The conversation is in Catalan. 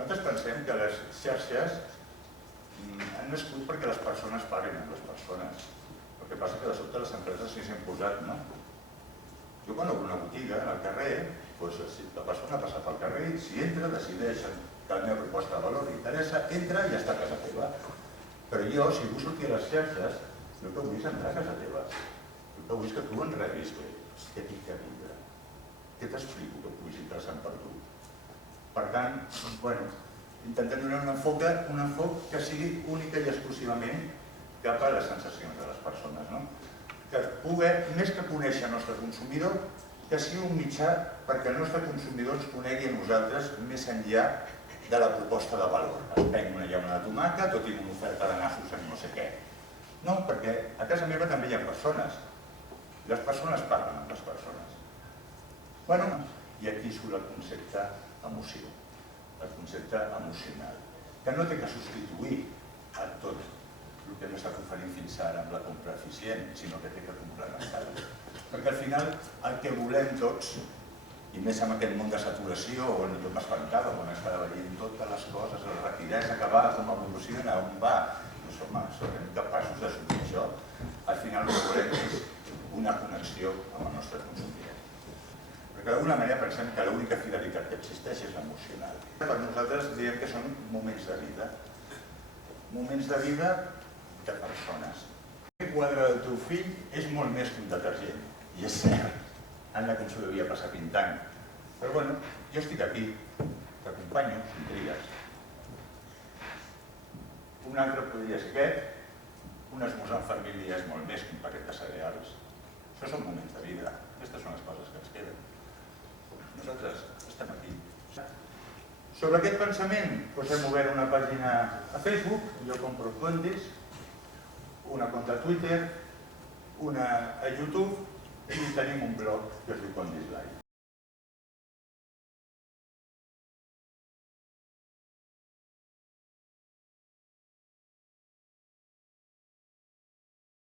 Nosaltres pensem que les xarxes han nascut perquè les persones parlin amb les persones. El que passa és que de sobte les empreses s'hi han posat, no? Jo quan obro una botiga al carrer, si la persona passa pel carrer, si entra, decideix que la meva proposta de valor li interessa, entra i ja està a casa teva. Però jo, si vull sortir a les xarxes, el que vull és entrar a casa teva. El que vull és que tu en rebis què tinc que vindre, què t'explico que pugui ser interessant per tu. Per tant, intentem donar un enfoc que sigui única i exclusivament cap a les sensacions de les persones. Que pugui, més que conèixer el nostre consumidor, que sigui un mitjà perquè el nostre consumidor ens conegui a nosaltres més enllà de la proposta de valor. Es venc una llauna de tomàquet o tinc una oferta de nassos en no sé què. No, perquè a casa meva també hi ha persones. Les persones parlen amb les persones. I aquí surt el concepte emoció, el concepte emocional, que no té que substituir a tot el que hem estat oferint fins ara amb la compra eficient, sinó que té que complementar-ho. Perquè al final el que volem tots, i més amb aquest món de saturació on jo m'espantava, on estava veient totes les coses, la rapidesa que va, com evoluciona, on va, doncs home, som capaços d'assumir això. Al final el que volem és una connexió amb el nostre consumidor. Perquè d'alguna manera pensem que l'única fidelitat que existeix és l'emocional. Per nosaltres diem que són moments de vida. Moments de vida de persones. El quadre del teu fill és molt més que un detergent. I és cert, anda com s'ho devia passar pintant. Però bueno, jo estic aquí, t'acompanyo, s'intrigues. Un altre podria ser aquest, un esmorzar en família és molt més que un paquet de cereals. Això són moments de vida, aquestes són les coses que ens queden. Nosaltres estem aquí. Sobre aquest pensament, hem obert una pàgina a Facebook, Jo compro fuentes, una compte a Twitter, una a YouTube i tenim un blog que es diu Condis Live.